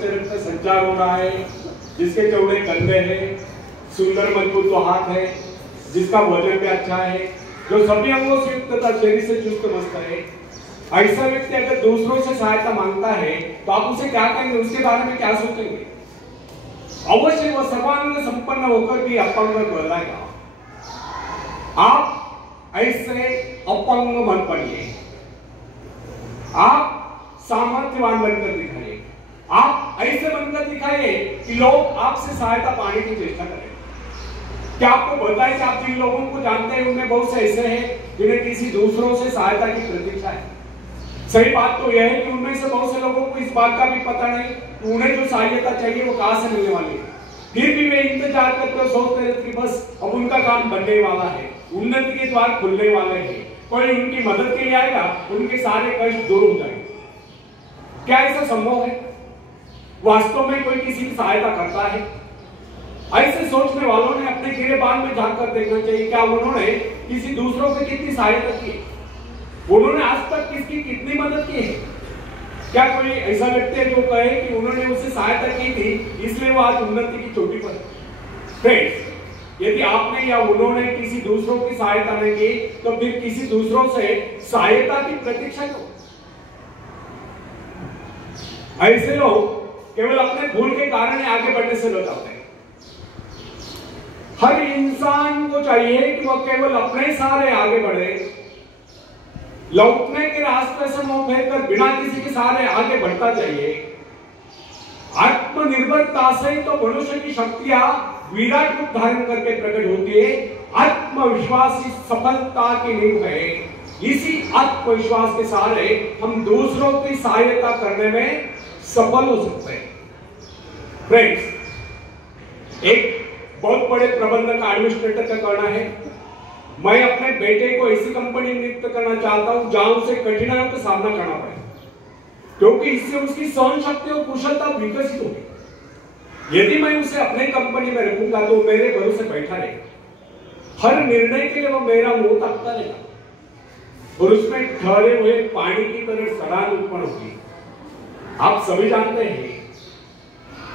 संचार हो रहा है, जिसके चौड़े कंधे हैं, सुंदर मजबूत तो हाथ है, जिसका वजन भी अच्छा है, जो सभी अंगों से युक्त तथा शरीर से चुस्त मस्त है, ऐसा व्यक्ति अगर दूसरों से सहायता मांगता है तो आप उसे क्या कहेंगे, उसके बारे में क्या सोचेंगे? अवश्य वह सर्वांग संपन्न होकर भी अपंग कहलाएगा। आप ऐसे अपंग बन पड़िए, आप सामर्थ्यवान बनकर दिखाइए, आप ऐसे बनकर दिखाइए कि लोग आपसे सहायता पाने की चेष्टा करें। क्या आपको पता है कि आप जिन लोगों को जानते हैं उनमें बहुत से ऐसे हैं जिन्हें किसी दूसरों से सहायता की प्रतीक्षा है। सही बात तो यह है कि उनमें से बहुत से लोगों को इस बात का भी पता नहीं कि उन्हें जो सहायता चाहिए वो कहां से मिलने वाली है। फिर भी वे इंतजार करते और सोचते रहते कि बस अब उनका काम बनने वाला है, उन्नति के द्वार खुलने वाले हैं, कोई उनकी मदद के लिए आएगा, उनके सारे कष्ट दूर हो जाएंगे। क्या ऐसा संभव है? वास्तव में कोई किसी की सहायता करता है? ऐसे सोचने वालों ने अपने गिरेबान में झांककर देखना चाहिए, क्या उन्होंने किसी दूसरों की कितनी सहायता की है? उन्होंने आज तक किसकी कितनी मदद की है? क्या कोई ऐसा व्यक्ति है जो कहे कि उन्होंने उससे सहायता की थी इसलिए वो आज उन्नति की चोटी पर है? फ्रेंड्स, यदि आपने या उन्होंने किसी दूसरों की सहायता नहीं की तो फिर किसी दूसरों से सहायता की प्रतीक्षा करो। ऐसे लोग केवल अपने भूल के कारण आगे बढ़ने से लौटाते हैं। हर इंसान को चाहिए कि वह केवल अपने सहारे आगे बढ़े, लौटने के रास्ते से मुंह फेरकर बिना किसी के सहारे आगे बढ़ता चाहिए। आत्मनिर्भरता से तो मनुष्य की शक्तियां विराट रूप धारण करके प्रकट होती है। आत्मविश्वास इस सफलता की नींव है। इसी आत्मविश्वास के सहारे हम दूसरों की सहायता करने में सफल हो सकते हैं। फ्रेंड्स, एक बहुत बड़े प्रबंधक एडमिनिस्ट्रेटर का कहना है, मैं अपने बेटे को ऐसी कंपनी में नियुक्त करना चाहता हूं जहां उसे कठिनाइयों का सामना करना पड़े, क्योंकि इससे उसकी सहन शक्ति और कुशलता विकसित होगी। यदि मैं उसे अपने कंपनी में रखूंगा तो मेरे भरोसे बैठा रहेगा, हर निर्णय के लिए वो मेरा मुंह ताकता रहेगा और उसमें ठहरे हुए पानी की तरह सड़ान उत्पन्न होगी। आप सभी जानते हैं,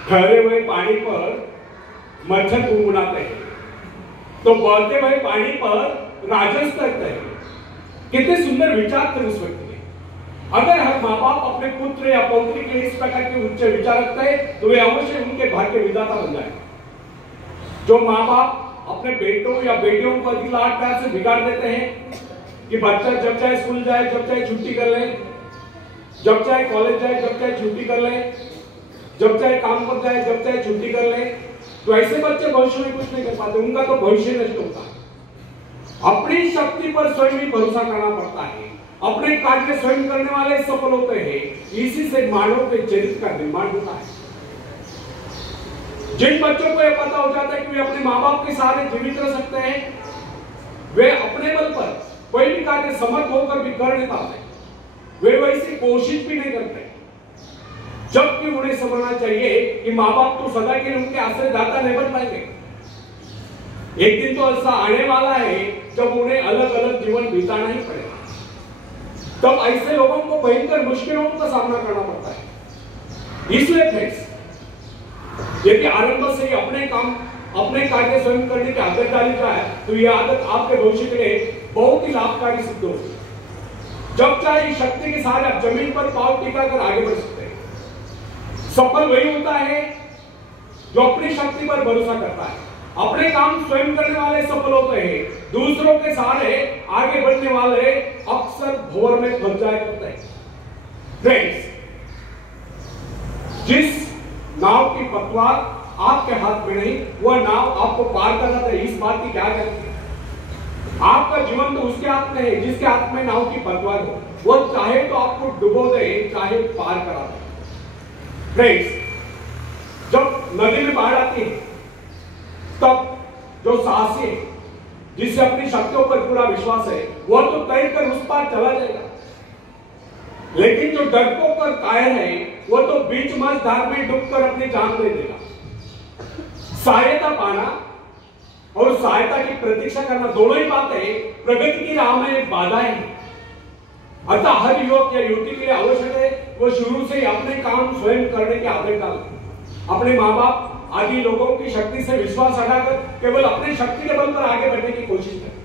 ठहरे हुए पानी पर मच्छर गुनगुनाते हैं तो बहते हुए पानी पर राजस करते हैं। कितने सुंदर विचार थे उस व्यक्ति के। अगर हर माँ बाप अपने पुत्र या पौत्री के लिए इस प्रकार के उच्च विचार रखते हैं तो वे अवश्य उनके भाग्य विधाता बन जाएंगे। जो माँ बाप अपने बेटों या बेटियों को अधिक लाड प्यार से बिगाड़ देते हैं कि बच्चा जब चाहे स्कूल जाए, जब चाहे छुट्टी कर ले, जब चाहे कॉलेज जाए, जब चाहे छुट्टी कर ले, जब चाहे काम पर जाए, जब चाहे छुट्टी कर ले, तो ऐसे बच्चे भविष्य में कुछ नहीं कर पाते, उनका तो भविष्य नष्ट होता है। अपनी शक्ति पर स्वयं ही भरोसा करना पड़ता है, अपने कार्य स्वयं करने वाले सफल होते हैं। इसी से मानव के चरित्र का निर्माण होता है। जिन बच्चों को यह पता हो जाता है कि वे अपने माँ बाप के सहारे जीवित रह सकते हैं, वे अपने बल पर कोई भी कार्य समर्थ होकर भी कर नहीं पाते, वे वैसी कोशिश भी नहीं करते। जबकि उन्हें समझना चाहिए कि माँ बाप तो सदा के लिए उनके आश्रयदाता नहीं बन पाएंगे। एक दिन तो ऐसा आने वाला है जब उन्हें अलग अलग जीवन बिताना ही पड़ेगा। तब ऐसे लोगों को भयंकर मुश्किलों का सामना करना पड़ता है। इसलिए फ्रेंड्स, यदि आरंभ से ही अपने कार्य स्वयं करने की आदत डाली जाए तो यह आदत आपके भविष्य के लिए बहुत ही लाभकारी सिद्ध होगी। जब चाहे शक्ति के सहारे आप जमीन पर पांव टिकाकर आगे बढ़ सकते हैं। सफल वही होता है जो अपनी शक्ति पर भरोसा करता है। अपने काम स्वयं करने वाले सफल होते हैं, दूसरों के सहारे आगे बढ़ने वाले अक्सर भंवर में फंस जाया करते हैं। फ्रेंड्स, जिस नाव की पतवार आपके हाथ में नहीं, वह नाव आपको पार करना है, इस बात की क्या गारंटी है? आपका जीवन तो उसके हाथ में है जिसके हाथ में नाव की पतवार हो। वह चाहे तो आपको डुबो दे, चाहे पार करा दे। फ्रेंड्स, जब नदी में बाढ़ आती है तब जो साहसी है, जिसे अपनी शक्तियों पर पूरा विश्वास है, वह तो तैरकर उस पार चला जाएगा। लेकिन जो डरपोक और कायर है, वह तो बीच मझधार में डूबकर अपनी जान दे देगा। सहायता पाना और सहायता की प्रतीक्षा करना, दोनों ही बातें प्रगति की राह में बाधाएं हैं। अतः हर युवक या युवती के लिए आवश्यक है वो शुरू से ही अपने काम स्वयं करने की आदत डाले। अपने माँ बाप आदि लोगों की शक्ति से विश्वास हटाकर केवल अपने शक्ति के बल पर आगे बढ़ने की कोशिश करें।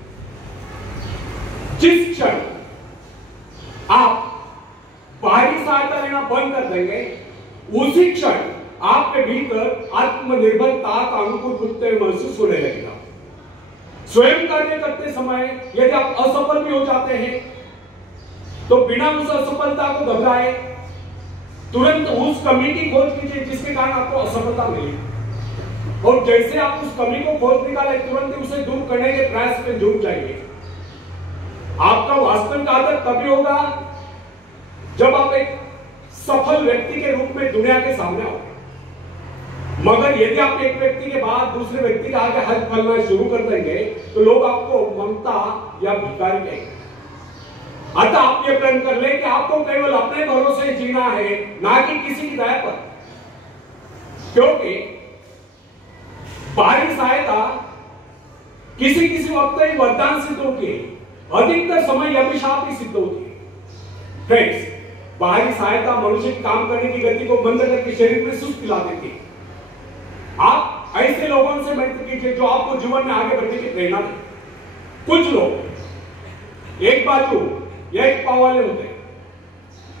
जिस क्षण आप बाहरी सहायता लेना बंद कर देंगे, उसी क्षण आपके भीतर आत्मनिर्भरता का अंकुर फूटते हुए महसूस होने लगेगा। स्वयं कार्य करते समय यदि आप असफल भी हो जाते हैं तो बिना उस असफलता को घबराए तुरंत उस कमी की खोज कीजिए जिसके कारण आपको असफलता मिली, और जैसे आप उस कमी को खोज निकाले तुरंत उसे दूर करने के प्रयास में जुट जाइए। आपका वास्तविक आदर तभी होगा जब आप एक सफल व्यक्ति के रूप में दुनिया के सामने आओ। मगर यदि आप एक व्यक्ति के बाद दूसरे व्यक्ति के आगे हाथ फैलाना शुरू कर देंगे तो लोग आपको ममता या भिखारी कहेंगे। अतः आप ये प्रण कर ले कि आपको केवल अपने भरोसे जीना है, ना कि किसी की दया पर, क्योंकि बाहरी सहायता किसी किसी वक्त ही वरदान सिद्ध होती है, अधिकतर समय अभिशाप ही सिद्ध होती है। फ्रेंड्स, बाहरी सहायता मनुष्य की काम करने की गति को बंद करके शरीर में सुस्त ला देती है। आप ऐसे लोगों से मित्र कीजिए जो आपको जीवन में आगे बढ़ने की प्रेरणा दें। कुछ लोग एक बाजू या एक पाव वाले होते हैं,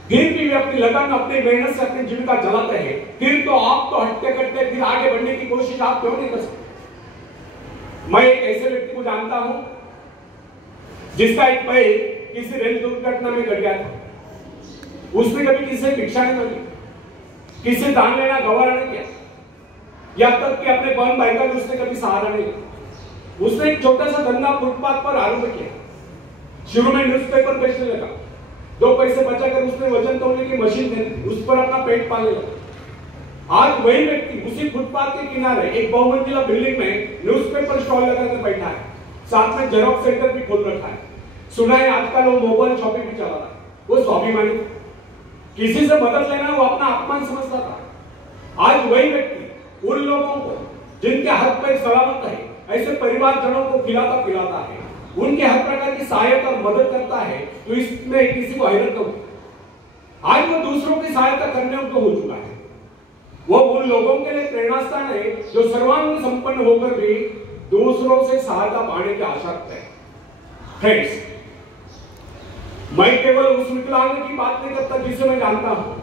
फिर भी वे अपनी लगन अपनी मेहनत से अपनी जीविका चलाते हैं, फिर तो आप तो हटते कटते फिर आगे बढ़ने की कोशिश आप क्यों नहीं कर सकते? मैं एक ऐसे व्यक्ति को जानता हूं जिसका एक पैर किसी रेल दुर्घटना में कट गया था। उसने कभी किसी से भिक्षा नहीं मांगी, किसी से दान लेना गवारा नहीं किया, या तक कि अपने बहन भाई का भी उसने कभी सहारा नहीं लिया। उसने एक छोटा सा धंधा फुटपाथ पर आरंभ किया। शुरू में न्यूज़पेपर बेचने लगा, 2 पैसे बचाकर उसने वजन तोलने की मशीन खरीदी, उस पर अपना पेट पालने लगा। आज वही व्यक्ति उसी फुटपाथ के किनारे एक बहुमंजिला बिल्डिंग में न्यूज़पेपर स्टॉल लगाकर बैठा है, साथ में जेरॉक्स सेंटर भी खोल रखा है। सुना है आजकल वो मोबाइल शॉपिंग भी चला रहा है। वो स्वाभिमानी, किसी से मदद लेना वो अपना अपमान समझता था। आज वही व्यक्ति उन लोगों को जिनके हाथ पैर सलामत है, ऐसे परिवारजनों को खिलाता पिलाता है, उनके हर प्रकार की सहायता और मदद करता है, तो इसमें किसी को हैरत न हो। आज वो दूसरों की सहायता करने को हो चुका है। वो उन लोगों के लिए प्रेरणास्थान है जो सर्वांग संपन्न होकर भी दूसरों से सहायता पाने की आशा रखते हैं। फ्रेंड्स, मैं केवल उस विकलांग की बात नहीं करता जिसे मैं जानता हूं।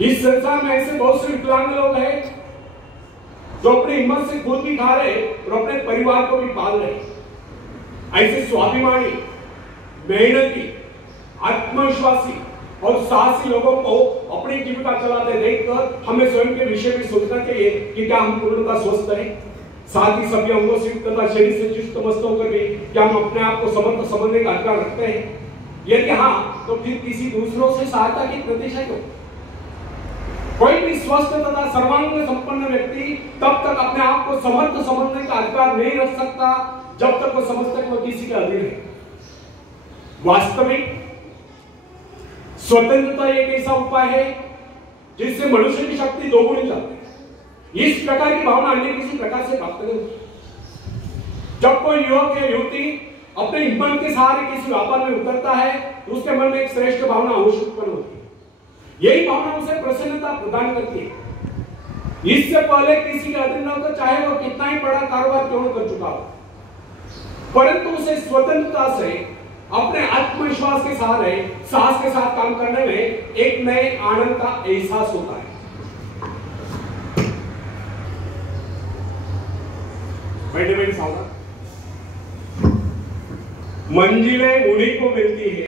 इस संसार में ऐसे बहुत से विकलांग लोग हैं जो अपनी हिम्मत से खुद भी खा रहे और अपने परिवार को भी पाल रहे। ऐसे स्वाभिमानी, मेहनती, आत्मविश्वासी और साहसी लोगों को अपनी जीविका चलाते देखकर हमें स्वयं के विषय में सोचना चाहिए कि क्या हम पूर्णतः स्वस्थ हैं, साथ ही सभी अंगों से तथा शरीर से चुस्त मस्त होकर भी क्या हम अपने आप को समर्थ समझने का अधिकार रखते हैं? यदि हाँ, तो फिर किसी दूसरों से सहायता की प्रतीक्षा क्यों? कोई भी स्वस्थ तथा सर्वांग संपन्न व्यक्ति तब तक अपने आप को समर्थ समझने का अधिकार नहीं रख सकता जब तक वो समझता है कि वो किसी के अधीन है। वास्तविक स्वतंत्रता एक ऐसा उपाय है जिससे मनुष्य की शक्ति दोगुनी जाती है। इस प्रकार की भावना अन्य किसी प्रकार से प्राप्त नहीं होती। जब कोई युवक या युवती अपने हिम्मत के सहारे किसी व्यापार में उतरता है तो उसके मन में एक श्रेष्ठ भावना अवश्य उत्पन्न होती है। यही भावना उसे प्रसन्नता प्रदान करती है। इससे पहले किसी के अधीन न होकर चाहे वो कितना ही बड़ा कारोबार क्यों न कर चुका हो, परंतु उसे स्वतंत्रता से अपने आत्मविश्वास के सहारे साहस के साथ काम करने में एक नए आनंद का एहसास होता है। मंजिलें उन्हीं को मिलती है